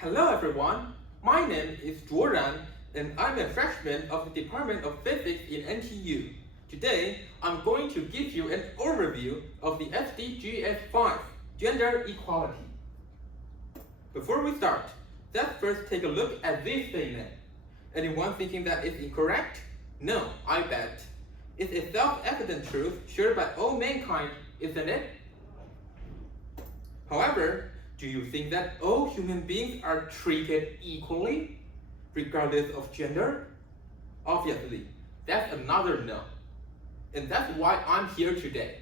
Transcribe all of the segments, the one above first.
Hello everyone, my name is Jordan and I'm a freshman of the Department of Physics in NTU. Today, I'm going to give you an overview of the SDGS 5, Gender Equality. Before we start, let's first take a look at this statement. Anyone thinking that it's incorrect? No, I bet. It's a self-evident truth shared by all mankind, isn't it? However, do you think that all human beings are treated equally, regardless of gender? Obviously, that's another no. And that's why I'm here today.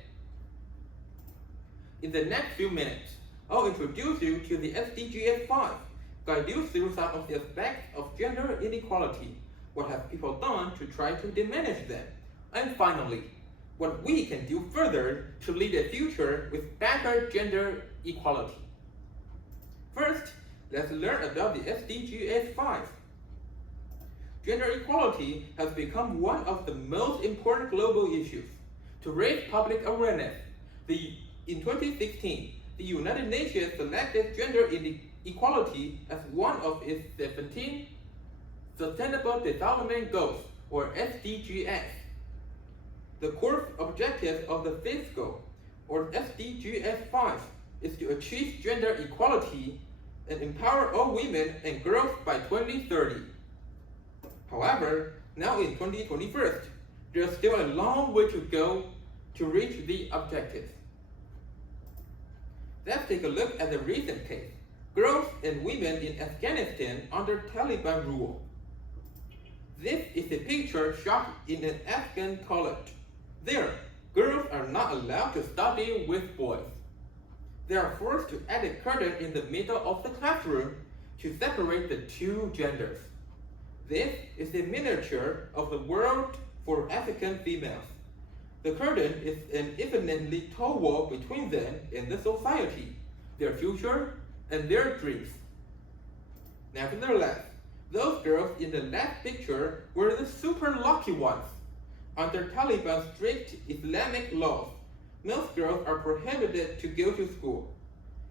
In the next few minutes, I'll introduce you to the SDGS 5, guide you through some of the aspects of gender inequality, what have people done to try to diminish them, and finally, what we can do further to lead a future with better gender equality. First, let's learn about the SDGS 5. Gender equality has become one of the most important global issues. To raise public awareness, in 2016, the United Nations selected gender equality as one of its 17 Sustainable Development Goals, or SDGs. The core objective of the fifth goal, or SDGs 5, is to achieve gender equality and empower all women and girls by 2030. However, now in 2021, there's still a long way to go to reach the objectives. Let's take a look at the recent case, girls and women in Afghanistan under Taliban rule. This is a picture shot in an Afghan college. There, girls are not allowed to study with boys. They are forced to add a curtain in the middle of the classroom to separate the two genders. This is a miniature of the world for African females. The curtain is an infinitely tall wall between them and the society, their future, and their dreams. Nevertheless, those girls in the left picture were the super lucky ones. Under Taliban's strict Islamic laws, most girls are prohibited to go to school.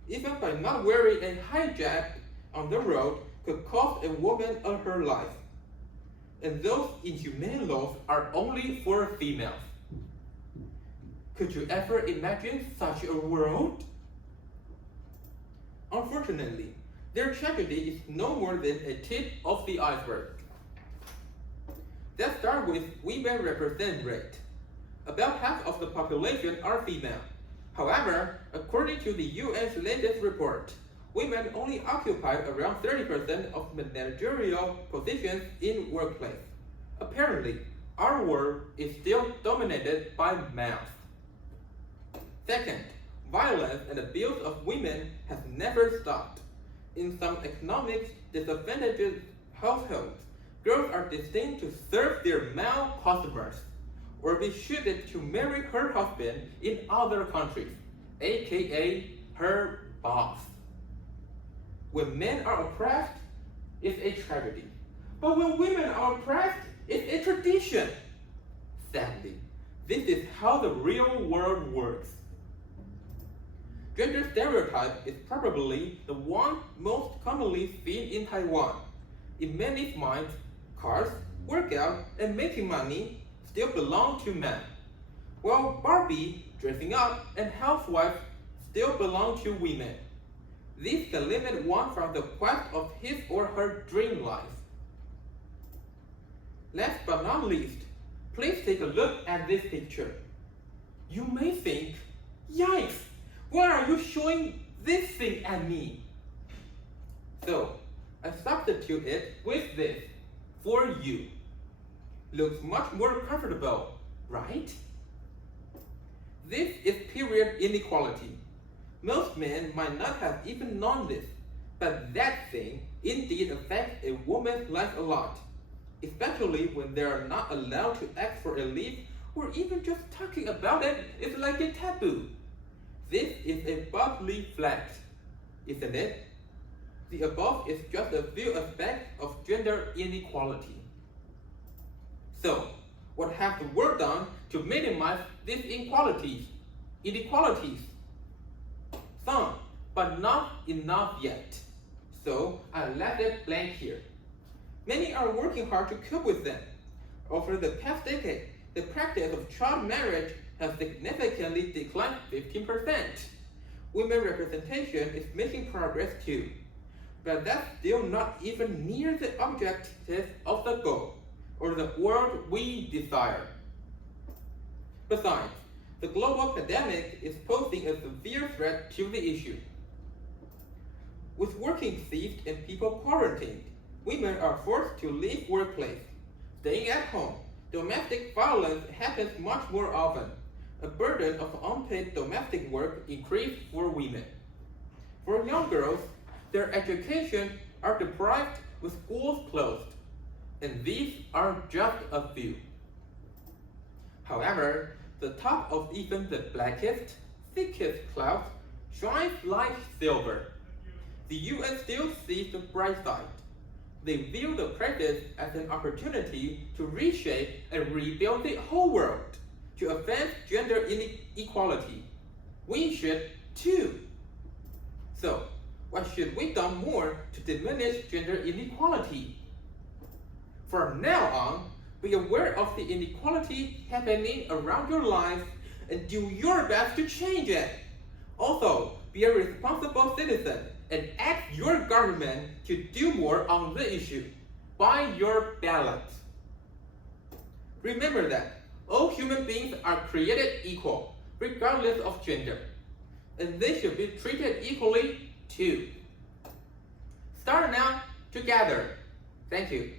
Even by not wearing a hijab on the road could cost a woman her life. And those inhumane laws are only for females. Could you ever imagine such a world? Unfortunately, their tragedy is no more than a tip of the iceberg. Let's start with women representation rate. About half of the population are female. However, according to the UN's latest report, women only occupy around 30% of managerial positions in workplace. Apparently, our world is still dominated by males. Second, violence and abuse of women has never stopped. In some economic disadvantaged households, girls are destined to serve their male customers or be shipped to marry her husband in other countries, aka her boss. When men are oppressed, it's a tragedy. But when women are oppressed, it's a tradition. Sadly, this is how the real world works. Gender stereotype is probably the one most commonly seen in Taiwan. In many minds, cars, workout, and making money still belong to men, while Barbie, dressing up, and housewives still belong to women. This can limit one from the quest of his or her dream life. Last but not least, please take a look at this picture. You may think, yikes, why are you showing this thing at me? So, I substitute it with this for you. Looks much more comfortable, right? This is period inequality. Most men might not have even known this, but that thing indeed affects a woman's life a lot, especially when they are not allowed to ask for a leave or even just talking about it is like a taboo. This is a bodily flex, isn't it? The above is just a few aspects of gender inequality. So, what have the world done to minimize these inequalities? Some, but not enough yet. so I left it blank here. Many are working hard to cope with them. Over the past decade, the practice of child marriage has significantly declined 15%. Women representation is making progress too, but that's still not even near the objective of the goal, or the world we desire. Besides, the global pandemic is posing a severe threat to the issue. With working ceased and people quarantined, women are forced to leave workplace. Staying at home, domestic violence happens much more often. A burden of unpaid domestic work increased for women. For young girls, their education are deprived with schools closed, and these are just a few. However, the top of even the blackest, thickest clouds shines like silver. The UN still sees the bright side. They view the crisis as an opportunity to reshape and rebuild the whole world, to advance gender inequality. We should too. So, what should we do more to diminish gender inequality? From now on, be aware of the inequality happening around your life and do your best to change it. Also, be a responsible citizen and ask your government to do more on the issue. Buy your ballot. Remember that all human beings are created equal, regardless of gender, and they should be treated equally too. Start now together. Thank you.